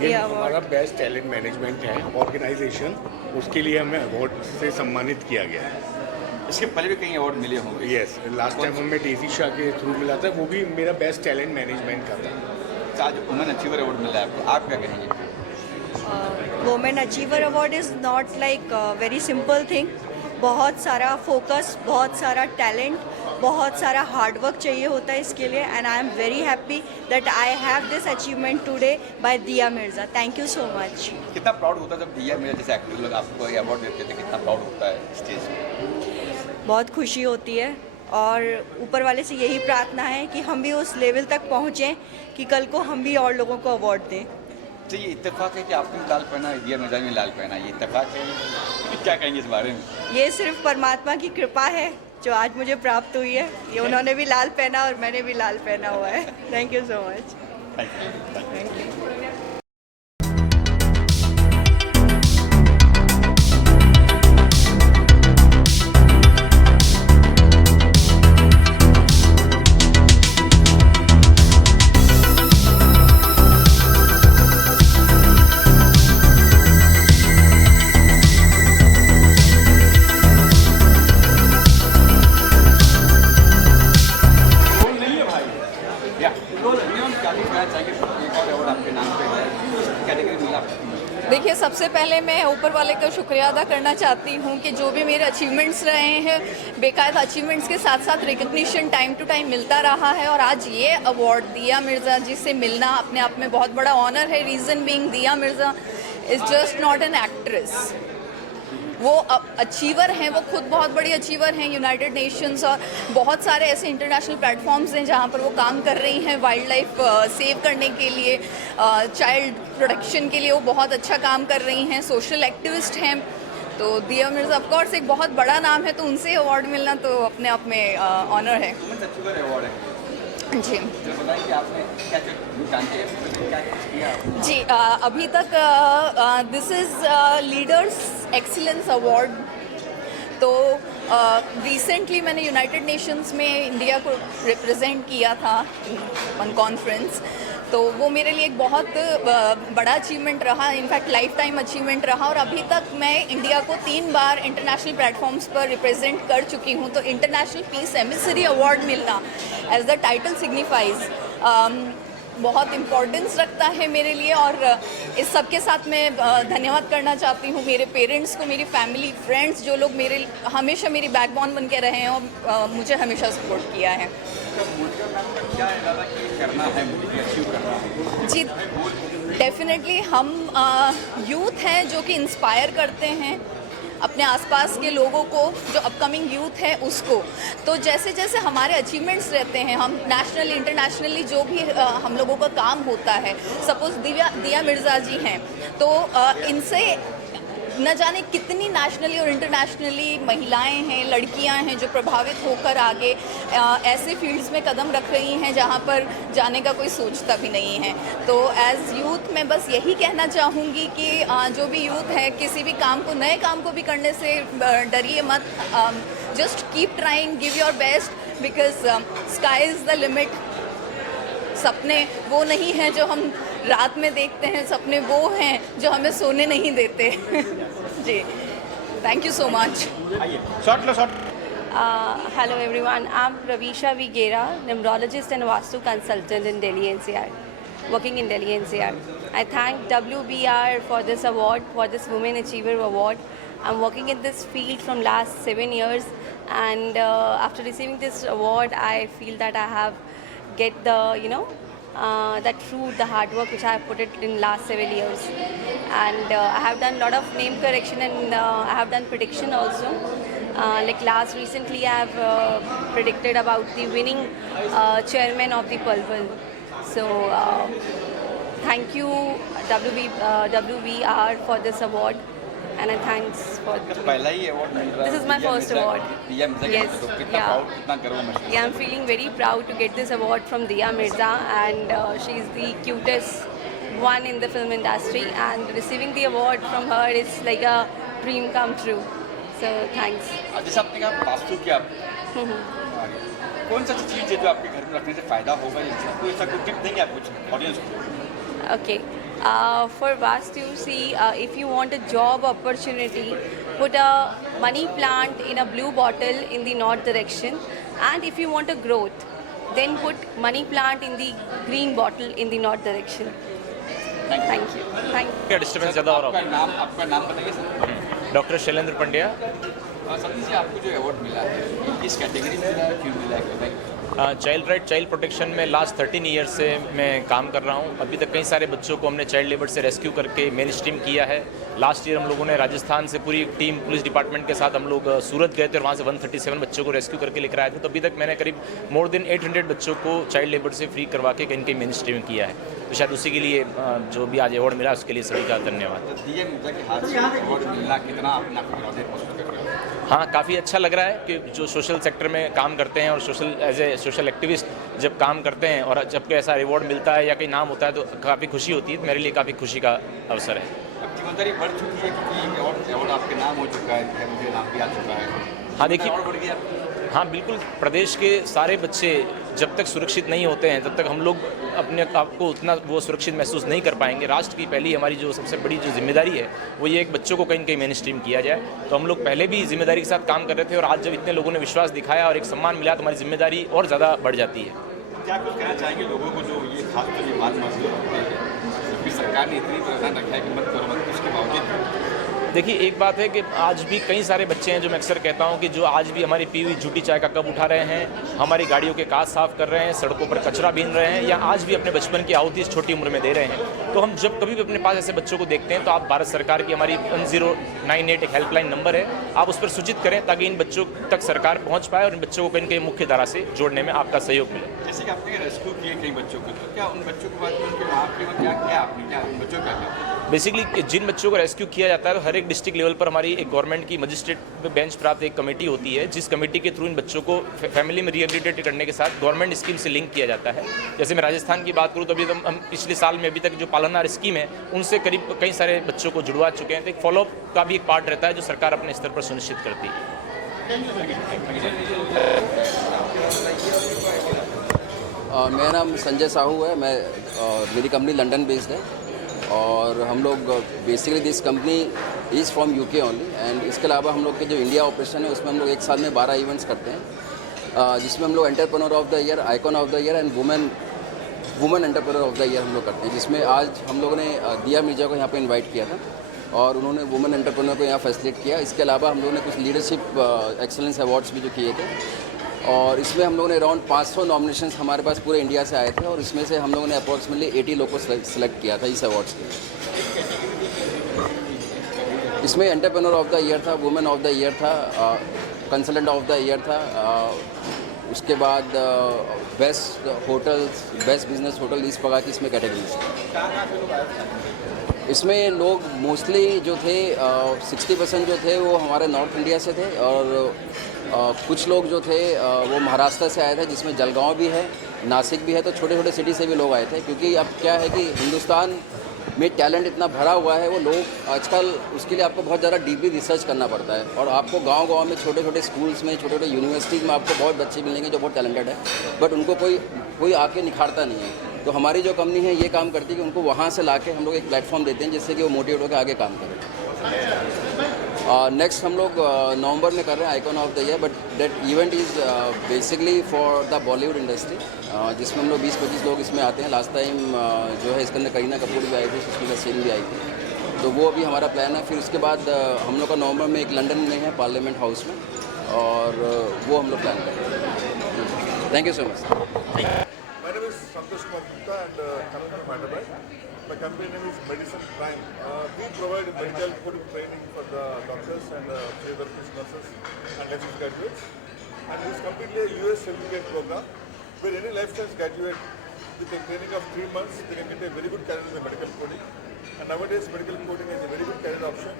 ये ये हमारा अवार्ड बेस्ट टैलेंट मैनेजमेंट है ऑर्गेनाइजेशन, उसके लिए हमें अवार्ड से सम्मानित किया गया है। इसके पहले भी कई अवार्ड मिले होंगे। यस, लास्ट टाइम हमें डेजी शाह के थ्रू मिला था, वो भी मेरा बेस्ट टैलेंट मैनेजमेंट का था। आज वुमेन अचीवर अवार्ड मिला है आपको, आप क्या कहेंगे? Women achiever award is not like very simple thing. बहुत सारा फोकस, बहुत सारा टैलेंट, बहुत सारा हार्डवर्क चाहिए होता है इसके लिए, and I am very happy that I have this achievement today by Dia Mirza. Thank you so much. कितना प्राउड होता है जब दिया मेरा जैसे एक्टर लोग आपको ये अवार्ड देते थे, कितना प्राउड होता है स्टेज पे? बहुत खुशी होती है और ऊपर वाले से यही प्रार्थना है कि हम भी उस लेवल तक पहुँचें कि कल को हम भी और लोगों को अवार्ड दें। तो ये इत्तेफाक है कि आपने लाल पहना, दिया मिर्जा ने लाल पहना, ये इत्तेफाक है? क्या कहेंगे इस बारे में? ये सिर्फ परमात्मा की कृपा है जो आज मुझे प्राप्त हुई है। ये उन्होंने भी लाल पहना और मैंने भी लाल पहना हुआ है। Thank you so much. Thank you. Thank you. या क्या कहना चाहिए, एक और अवार्ड आपके नाम पे है, कैटेगरी मिला आपको? देखिए, सबसे पहले मैं ऊपर वाले का शुक्रिया अदा करना चाहती हूँ कि जो भी मेरे अचीवमेंट्स रहे हैं, बेकायदा अचीवमेंट्स के साथ साथ रिकग्निशन टाइम टू टाइम मिलता रहा है, और आज ये अवार्ड दिया मिर्ज़ा जी से मिलना अपने आप में बहुत बड़ा ऑनर है। रीज़न बीइंग दिया Mirza is just not an actress, वो अचीवर हैं, वो खुद बहुत बड़ी अचीवर हैं। यूनाइटेड नेशंस और बहुत सारे ऐसे इंटरनेशनल प्लेटफॉर्म्स हैं जहाँ पर वो काम कर रही हैं वाइल्ड लाइफ सेव करने के लिए, चाइल्ड प्रोटेक्शन के लिए वो बहुत अच्छा काम कर रही हैं, सोशल एक्टिविस्ट हैं। तो दिया मिर्ज़ा ऑफ कोर्स एक बहुत बड़ा नाम है, तो उनसे अवार्ड मिलना तो अपने आप में ऑनर है। वुमेन अचीवर अवार्ड है जी जो बताइए कि आपने क्या जानते हैं, क्या किया? जी, अभी तक this is leaders excellence award. तो रिसेंटली मैंने यूनाइटेड नेशंस में इंडिया को रिप्रेजेंट किया था वन कॉन्फ्रेंस, तो वो मेरे लिए एक बहुत बड़ा अचीवमेंट रहा, इनफैक्ट लाइफ टाइम अचीवमेंट रहा। और अभी तक मैं इंडिया को 3 बार इंटरनेशनल प्लेटफॉर्म्स पर रिप्रेजेंट कर चुकी हूँ। तो इंटरनेशनल पीस एमिसरी अवार्ड मिलना, एज द टाइटल सिग्निफाइज, बहुत इम्पोर्टेंस रखता है मेरे लिए। और इस सब के साथ मैं धन्यवाद करना चाहती हूँ मेरे पेरेंट्स को, मेरी फैमिली, फ्रेंड्स, जो लोग मेरे हमेशा मेरी बैकबोन बन के रहे हैं और मुझे हमेशा सपोर्ट किया है। क्या इरादा कि करना है, मुझे अचीव करना है? जी, डेफिनेटली हम यूथ हैं जो कि इंस्पायर करते हैं अपने आसपास के लोगों को, जो अपकमिंग यूथ है उसको। तो जैसे जैसे हमारे अचीवमेंट्स रहते हैं, हम नेशनली इंटरनेशनली जो भी हम लोगों का काम होता है, सपोज दिया मिर्ज़ा जी हैं, तो इनसे न जाने कितनी नेशनली और इंटरनेशनली महिलाएं हैं, लड़कियां हैं जो प्रभावित होकर आगे ऐसे फील्ड्स में कदम रख रही हैं जहां पर जाने का कोई सोचता भी नहीं है। तो एज़ यूथ मैं बस यही कहना चाहूँगी कि जो भी यूथ है, किसी भी काम को, नए काम को भी करने से डरिए मत। Just keep trying, give your best, because sky is the limit. सपने वो नहीं हैं जो हम रात में देखते हैं, सपने वो हैं जो हमें सोने नहीं देते। जी, थैंक यू सो मच। आइए short low, short. Hello everyone, I'm Pravisha Vigera, numerologist and Vastu consultant in Delhi NCR, working in Delhi NCR. I thank WBR for this award, for this Women Achiever Award. I'm working in this field from last 7 years, and after receiving this award, I feel that I have get the, that fruit, the hard work which I have put it in last 7 years. And I have done a lot of name correction, and I have done prediction also. Like recently I have predicted about the winning chairman of the Pulwal. So thank you WBR for this award, and thanks for पहला ही award मिल रहा है। This is my first award. दिया मिर्जा के Yes, नाम पे, तो कितना yeah. Proud, कितना गर्व महसूस? Yeah, I'm feeling very proud to get this award from Diya Mirza, and she's the cutest one in the film industry, and receiving the award from her is like a dream come true. So thanks. जैसे आपने कहा pass through किया, कौन सा चीज़ है जो आपके घर में रखने से फ़ायदा होगा, या कोई ऐसा कोई टिप देंगे आप कुछ ऑडियंस को? Okay. For Vastu, see, if you want a job opportunity, put a money plant in a blue bottle in the north direction. And if you want a growth, then put money plant in the green bottle in the north direction. Thank you. Thank you. क्या disturbance ज़्यादा हो रहा आपका नाम बताइए sir. है? Doctor Shailendra Pandya. Satish ji, आपको जो अवार्ड मिला है किस कैटेगरी में मिला है, क्यों मिला है, बताइए। चाइल्ड राइट चाइल्ड प्रोटेक्शन में लास्ट 13 ईयर्स से मैं काम कर रहा हूँ। अभी तक कई सारे बच्चों को हमने चाइल्ड लेबर से रेस्क्यू करके मेन स्ट्रीम किया है। लास्ट ईयर हम लोगों ने राजस्थान से पूरी टीम पुलिस डिपार्टमेंट के साथ हम लोग सूरत गए थे और वहाँ से 137 बच्चों को रेस्क्यू करके लेकर आए थे। तो अभी तक मैंने करीब मोर देन 800 बच्चों को चाइल्ड लेबर से फ्री करवा के कहीं मेन स्ट्रीम किया है। तो शायद उसी के लिए जो भी आज अवार्ड मिला उसके लिए सभी का धन्यवाद। डीएम के हाथ से अवार्ड मिलना कितना अपना महसूस कर रहे हो? हाँ, काफ़ी अच्छा लग रहा है कि जो सोशल सेक्टर में काम करते हैं और एज ए सोशल एक्टिविस्ट जब काम करते हैं और जब कोई ऐसा रिवॉर्ड मिलता है या कोई नाम होता है तो काफ़ी खुशी होती है। तो मेरे लिए काफ़ी खुशी का अवसर है। अब जिम्मेदारी बढ़ चुकी है क्योंकि अवार्ड आपके नाम हो चुका है, मुझे नाम भी आ चुका है। हाँ देखिए, और बढ़ गया। हाँ बिल्कुल, प्रदेश के सारे बच्चे जब तक सुरक्षित नहीं होते हैं तब तक हम लोग अपने आप को उतना वो सुरक्षित महसूस नहीं कर पाएंगे। राष्ट्र की पहली हमारी जो सबसे बड़ी जो जिम्मेदारी है वो ये एक बच्चों को कहीं कहीं मेन स्ट्रीम किया जाए। तो हम लोग पहले भी जिम्मेदारी के साथ काम कर रहे थे और आज जब इतने लोगों ने विश्वास दिखाया और एक सम्मान मिला तो हमारी जिम्मेदारी और ज़्यादा बढ़ जाती है। क्या कुछ कहना चाहेंगे लोगों को जो ये खास कर ये बात महसूस होती है क्योंकि सरकार ने इतनी प्रावधान रखा है कि मत करो मत, उसके बावजूद? देखिए, एक बात है कि आज भी कई सारे बच्चे हैं जो मैं अक्सर कहता हूं कि जो आज भी हमारी पी हुई झूठी चाय का कप उठा रहे हैं, हमारी गाड़ियों के कांच साफ कर रहे हैं, सड़कों पर कचरा बीन रहे हैं या आज भी अपने बचपन की आहुति इस छोटी उम्र में दे रहे हैं। तो हम जब कभी भी अपने पास ऐसे बच्चों को देखते हैं तो आप भारत सरकार की हमारी 1098 एक हेल्पलाइन नंबर है, आप उस पर सूचित करें ताकि इन बच्चों तक सरकार पहुँच पाए और इन बच्चों को कहीं कहीं मुख्य धारा से जोड़ने में आपका सहयोग मिले। जैसे कि आपने रेस्क्यू किए कई बच्चों को, तो क्या उन बच्चों के बाद में उनके माँ बाप ने क्या किया, आपने क्या उन बच्चों का क्या? बेसिकली जिन बच्चों को रेस्क्यू किया जाता है तो हर एक डिस्ट्रिक्ट लेवल पर हमारी एक गवर्नमेंट की मजिस्ट्रेट बेंच प्राप्त एक कमेटी होती है, जिस कमेटी के थ्रू इन बच्चों को फैमिली में रिहेबिलिटेट करने के साथ गवर्नमेंट स्कीम से लिंक किया जाता है। जैसे मैं राजस्थान की बात करूँ तो अभी तो हम पिछले साल में अभी तक जो पालनहार स्कीम है उनसे करीब कई सारे बच्चों को जुड़वा चुके हैं। तो एक फॉलोअप का भी एक पार्ट रहता है जो सरकार अपने स्तर पर सुनिश्चित करती है। मेरा नाम संजय साहू है। मेरी कंपनी लंदन बेस्ड है और हम लोग basically this company is from UK only and इसके अलावा हम लोग के जो इंडिया ऑपरेशन है उसमें हम लोग एक साल में 12 इवेंट्स करते हैं, जिसमें हम लोग entrepreneur of the year, icon of the year and women entrepreneur of the year हम लोग करते हैं। जिसमें आज हम लोगों ने दिया मिर्जा को यहाँ पे इनवाइट किया था और उन्होंने वुमेन एंटरप्रेन्योर को यहाँ फैसिलिटेट किया। इसके अलावा हम लोगों ने कुछ लीडरशिप एक्सेलेंस अवार्ड्स भी जो किए थे और इसमें हम लोगों ने अराउंड 500 नॉमिनेशंस हमारे पास पूरे इंडिया से आए थे और इसमें से हम लोगों ने अप्रॉक्सीमेटली 80 लोग को सिलेक्ट किया था इस अवार्ड्स के। इसमें एंटरप्रेन्योर ऑफ द ईयर था, वुमेन ऑफ द ईयर था, कंसल्टेंट ऑफ द ईयर था, उसके बाद best hotels, best business hotel, इस प्रकार की इसमें कैटेगरीज थी। इसमें लोग मोस्टली जो थे 60% जो थे वो हमारे नॉर्थ इंडिया से थे और कुछ लोग जो थे वो महाराष्ट्र से आए थे, जिसमें जलगांव भी है, नासिक भी है। तो छोटे छोटे सिटी से भी लोग आए थे क्योंकि अब क्या है कि हिंदुस्तान में टैलेंट इतना भरा हुआ है, वो लोग आजकल उसके लिए आपको बहुत ज़्यादा डीपली रिसर्च करना पड़ता है और आपको गांव-गांव में छोटे छोटे स्कूल्स में, छोटे छोटे यूनिवर्सिटीज़ में आपको बहुत बच्चे मिलेंगे जो बहुत टैलेंटेड है, बट उनको कोई आके निखारता नहीं है। तो हमारी जो कंपनी है ये काम करती है कि उनको वहाँ से लाके हम लोग एक प्लेटफॉर्म देते हैं जिससे कि वो मोटिवेट होकर आगे काम करें। नेक्स्ट हम लोग नवंबर में कर रहे हैं icon of the year, but that event is basically for the Bollywood industry, जिसमें हम लोग 20-25 लोग इसमें आते हैं। लास्ट टाइम जो है इसके अंदर करीना कपूर भी आई थी, सुष्मिता सेन भी आई थी, तो वो अभी हमारा प्लान है। फिर उसके बाद हम लोग का नवंबर में एक लंदन में है पार्लियामेंट हाउस में और वो हम लोग प्लान कर रहे हैं। Thank you so much. My name is Santosh Kumar Gupta and coming from Hyderabad. My company name is Medicine Prime. We provide medical coding training for the doctors and physiotherapists, nurses and lecturer graduates. And this is completely a US certificate program where any life science graduate with a training of 3 months, they can get a very good career in the medical coding. And nowadays medical coding is a very good career option.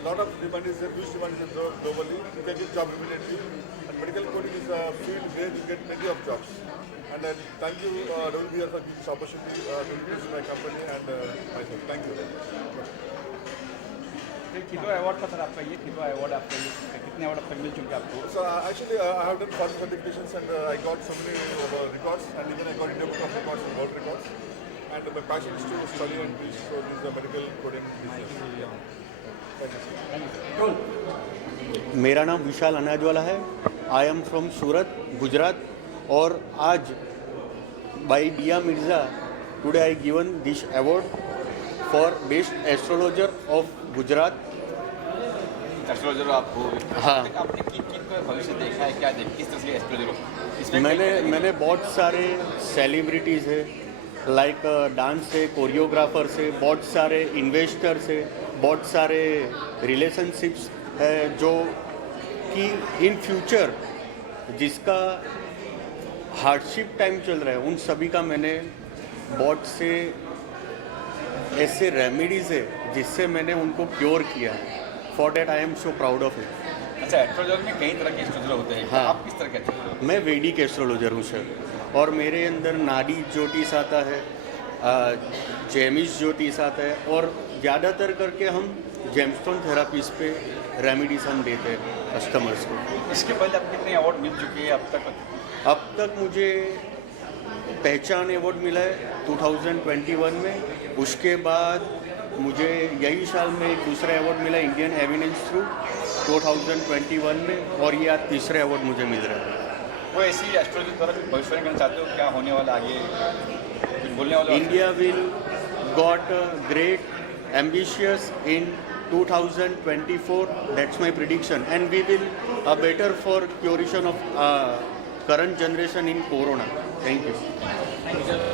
A lot of demand is there, huge demand is there globally. You can get job immediately. And medical coding is a field where you get plenty of jobs. And thank you WBR for giving this opportunity to introduce my company and myself. Thank you. खितो award का sir आपका ये खितो award आपका ये कितने award अब तक मिल चुके हैं आपको? So actually, I have done 40 certifications and I got so many records, and even I got India Book of Records and World Records. And my passion is to study and teach. So this is a medical coding business. मेरा नाम विशाल अनाजवाला है. I am from सूरत, गुजरात. और आज bye Dia Mirza today I given this award for best astrologer of Gujarat. Astrologer आप हो, हाँ. आपने किन का भविष्य देखा है, क्या देख किस तरह से एस्ट्रोलॉजर हो? इसमें मैंने बहुत सारे सेलिब्रिटीज़ है, लाइक डांस से, कोरियोग्राफर से, बहुत सारे इन्वेस्टर से, बहुत सारे रिलेशनशिप्स है जो कि इन फ्यूचर जिसका हार्डशिप टाइम चल रहा है उन सभी का मैंने बहुत से ऐसे रेमेडीज़ है जिससे मैंने उनको क्योर किया है. For that I am so proud of it. अच्छा, एस्ट्रोलॉजर में कई तरह के एस्ट्रोलॉजर होते हैं. हाँ. आप किस तरह के एस्ट्रोलॉजर? मैं वैदिक एस्ट्रोलॉजर हूँ सर, और मेरे अंदर नाड़ी ज्योतिष आता है, जेमिस ज्योतिष आता है, और ज़्यादातर करके हम जेमस्टोन थेरापीज पे रेमेडीज हम देते हैं कस्टमर्स को. इसके पहले आप कितने अवार्ड मिल चुके हैं अब तक? अब तक मुझे पहचान अवार्ड मिला है 2021 में. उसके बाद मुझे यही साल में एक दूसरा अवार्ड मिला इंडियन एविडेंस थ्रू 2021 में, और ये आज तीसरा अवार्ड मुझे मिल रहा है. वो ऐसी एस्ट्रोलॉजी द्वारा भविष्य करना चाहते हो, क्या होने वाला आगे कुछ बोलने वाला? India will got great ambitious in 2024. That's my prediction, and we will better for curation of current generation in corona. Thank you.